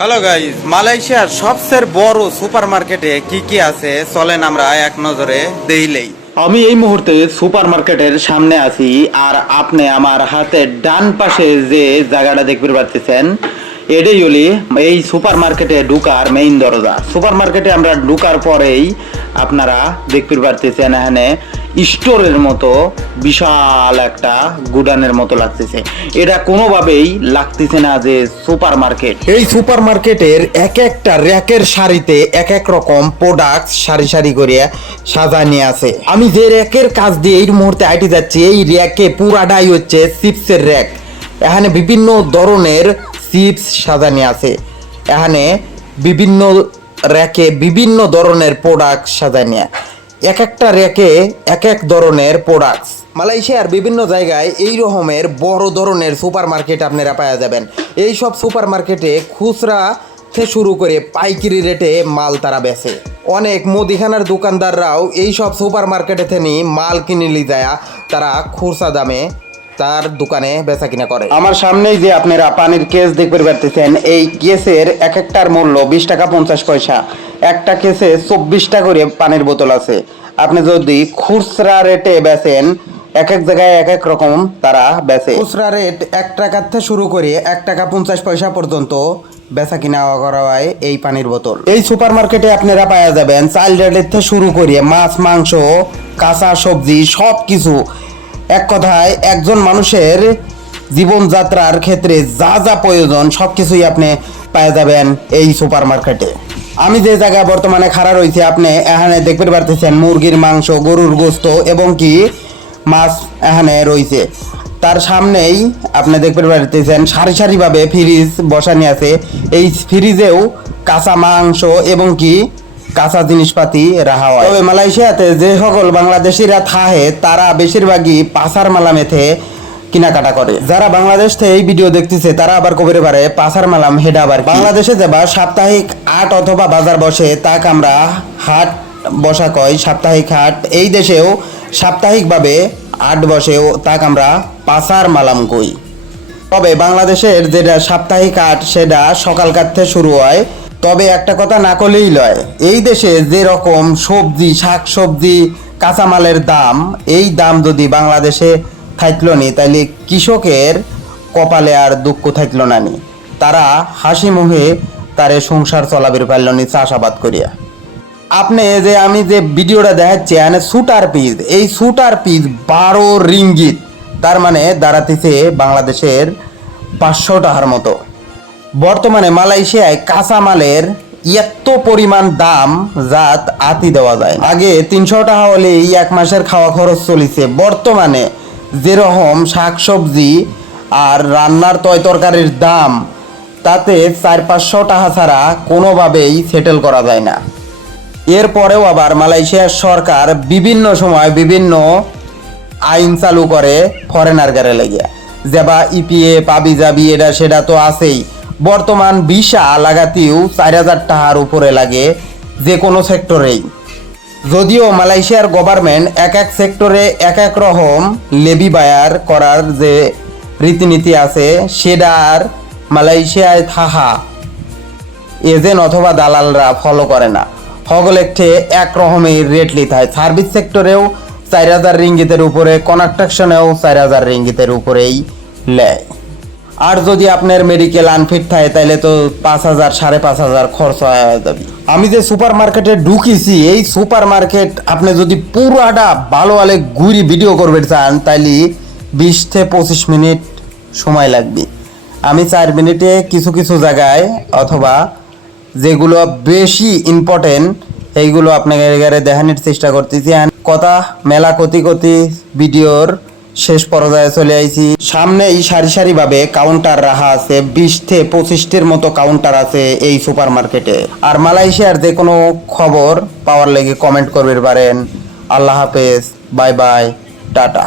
Hello guys, মালয়েশিয়ার সবচেয়ে বড় সুপারমার্কেটে কি কি আছে চলেন আমরা এক নজরে দেখলেই। আমি এই মুহূর্তে সুপার মার্কেটের সামনে আছি, আর আপনি আমার হাতের ডান পাশে যে জায়গাটা দেখতে পাচ্ছেন এটাই হলি এই সুপার মার্কেটে ঢুকার মেইন দরজা। সুপার মার্কেটে আমরা ঢুকার পরেই আপনারা দেখতে পাচ্ছেন এখানে স্টোরের মতো বিশাল একটা গুডানের মতো লাগতেছে। এটা কোনোভাবেই লাগতেছে না যে সুপার মার্কেট। এই সুপার মার্কেটের এক একটা র্যাকের সারিতে এক এক রকম প্রোডাক্ট সারি সারি করে সাজানি আছে। আমি যে র্যাকের কাজ দিয়ে এই মুহূর্তে আইটি যাচ্ছি, এই র্যাকে পুরাটাই হচ্ছে চিপসের র্যাক। এখানে বিভিন্ন ধরনের চিপস সাজানি আছে। এখানে বিভিন্ন র্যাকে বিভিন্ন ধরনের প্রোডাক্ট সাজানি, এক একটা র্যাকে এক এক ধরনের প্রোডাক্টস। মালয়েশিয়ার বিভিন্ন জায়গায় এই রকমের বড় ধরনের সুপার মার্কেট আপনারা পাওয়া যাবেন। এই সব সুপার মার্কেটে খুচরা থেকে শুরু করে পাইকারি রেটে মাল তারা বেচে। অনেক মুদিখানার দোকানদাররাও এই সব সুপার মার্কেটে থেকে মাল কিনে নিয়ে যায়, তারা খুচরা দামে তার দোকানে বেচা কিনা করে। আমার সামনেই যে আপনারা পানির কেস দেখতে পাচ্ছেন, এই কেসের এক একটার মূল্য 20 টাকা 50 পয়সা। একটা কেসে 24টা করে পানির বোতল আছে। আপনি যদি খুচরা রেটে বেচেন, এক এক জায়গায় এক এক রকম তারা বেচে। খুচরা রেট 1 টাকা থেকে শুরু করে 1 টাকা 50 পয়সা পর্যন্ত বেচা কিনা করা হয় এই পানির বোতল। এই সুপার মার্কেটে আপনারা পাওয়া যাবেন চাল ডালের থেকে শুরু করে মাছ, মাংস, কাঁচা সবজি সব কিছু। এক কথায় একজন মানুষের জীবনযাত্রার ক্ষেত্রে যা যা প্রয়োজন সব কিছুই আপনি পাওয়া যাবেন এই সুপার মার্কেটে। আমি যে জায়গায় বর্তমানে খাড়া রয়েছি, আপনি এখানে দেখতে পারতেছেন মুরগির মাংস, গরুর গোস্ত এবং কি মাছ এখানে রয়েছে। তার সামনেই আপনি দেখতে পারতেছেন সারি সারিভাবে ফ্রিজ বসানি আছে। এই ফ্রিজেও কাঁচা মাংস এবং কি কাঁচা জিনিসপাতি রাখা হয়। তবে মালয়েশিয়াতে যে সকল বাংলাদেশিরা থাকে তারা বেশিরভাগই পাসার মালামেতে কেনাকাটা করে। যারা বাংলাদেশ থেকে এই ভিডিও দেখতেছে তারা আবার কবে পারে পাসার মালাম হেডা। আবার বাংলাদেশে যাবা সাপ্তাহিক হাট অথবা বাজার বসে, তাক আমরা হাট বসা কয়, সাপ্তাহিক হাট। এই দেশেও সাপ্তাহিকভাবে হাট বসেও তাক আমরা পাসার মালাম কই। তবে বাংলাদেশের যেটা সাপ্তাহিক হাট সেটা সকালকার থেকে শুরু হয়। তবে একটা কথা না করলেই লয়, এই দেশে যেরকম সবজি, শাক সবজি, কাঁচামালের দাম, এই দাম যদি বাংলাদেশে থাকলো নি তাইলে কৃষকের কপালে আর দুঃখ থাকলো না নি। তারা হাসি মুখে তারে সংসার চলাবের পারল নি চাষাবাদ করিয়া। আপনি যে আমি যে ভিডিওটা দেখাচ্ছি এখানে সুটার পিস, এই সুটার পিস 12 রিঙ্গিত, তার মানে দাঁড়াতেছে বাংলাদেশের 500 টাকার মতো। বর্তমানে মালয়েশিয়ায় কাঁচামালের এত পরিমাণ দাম জাত আতি দেওয়া যায়। আগে 300 টাকা হলেই এক মাসের খাওয়া খরচ চলিছে। বর্তমানে যেরকম শাকসবজি আর রান্নার তরকারির দাম, তাতে 400-500 টাকা ছাড়া কোনোভাবেই সেটেল করা যায় না। এরপরেও আবার মালয়েশিয়ার সরকার বিভিন্ন সময় বিভিন্ন আইন চালু করে ফরেনারগারে লেগে, যেবা ইপিএ পাবি যাবি এটা সেটা তো আছেই। বর্তমান ভিসা লাগাতেও 4000 টাকার উপরে লাগে যে কোনো সেক্টরেই। যদিও মালয়েশিয়ার গভর্নমেন্ট এক এক সেক্টরে এক এক রকম লেবি বায়ার করার যে রীতিনীতি আছে, সেটা আর মালয়েশিয়ায় থাকা এজেন্ট অথবা দালালরা ফলো করে না। সকল একটে এক রকমের রেট লিতে হয়। সার্ভিস সেক্টরেও 4000 রিঙ্গিতের উপরে, কনস্ট্রাকশনেও 4000 রিঙ্গিতের উপরেই নেয়। আর যদি আপনার মেডিকেল আনফিট থাকে তাহলে তো 5000 5,500 খরচ হয়ে যাবে। আমি যে সুপার মার্কেটে ঢুকিছি, এই সুপার মার্কেট আপনি যদি পুরাটা ভালো ভালো ঘুরি ভিডিও করবে চান তাইলে 20 থেকে 25 মিনিট সময় লাগবে। আমি 4 মিনিটে কিছু কিছু জায়গায় অথবা যেগুলো বেশি ইম্পর্টেন্ট এইগুলো আপনাকে দেখানোর চেষ্টা করতেছি। কথা মেলা কতি ভিডিওর শেষ পর্যায়ে চলে আইছি। সামনেই সারি সারিভাবে কাউন্টার রাখা আছে, 20 থেকে 25টির মতো কাউন্টার আছে এই সুপার মার্কেটে। আর মালয়েশিয়ার যে কোনো খবর পাওয়ার লেগে কমেন্ট করতে পারেন। আল্লাহ হাফেজ, বাই বাই, টাটা।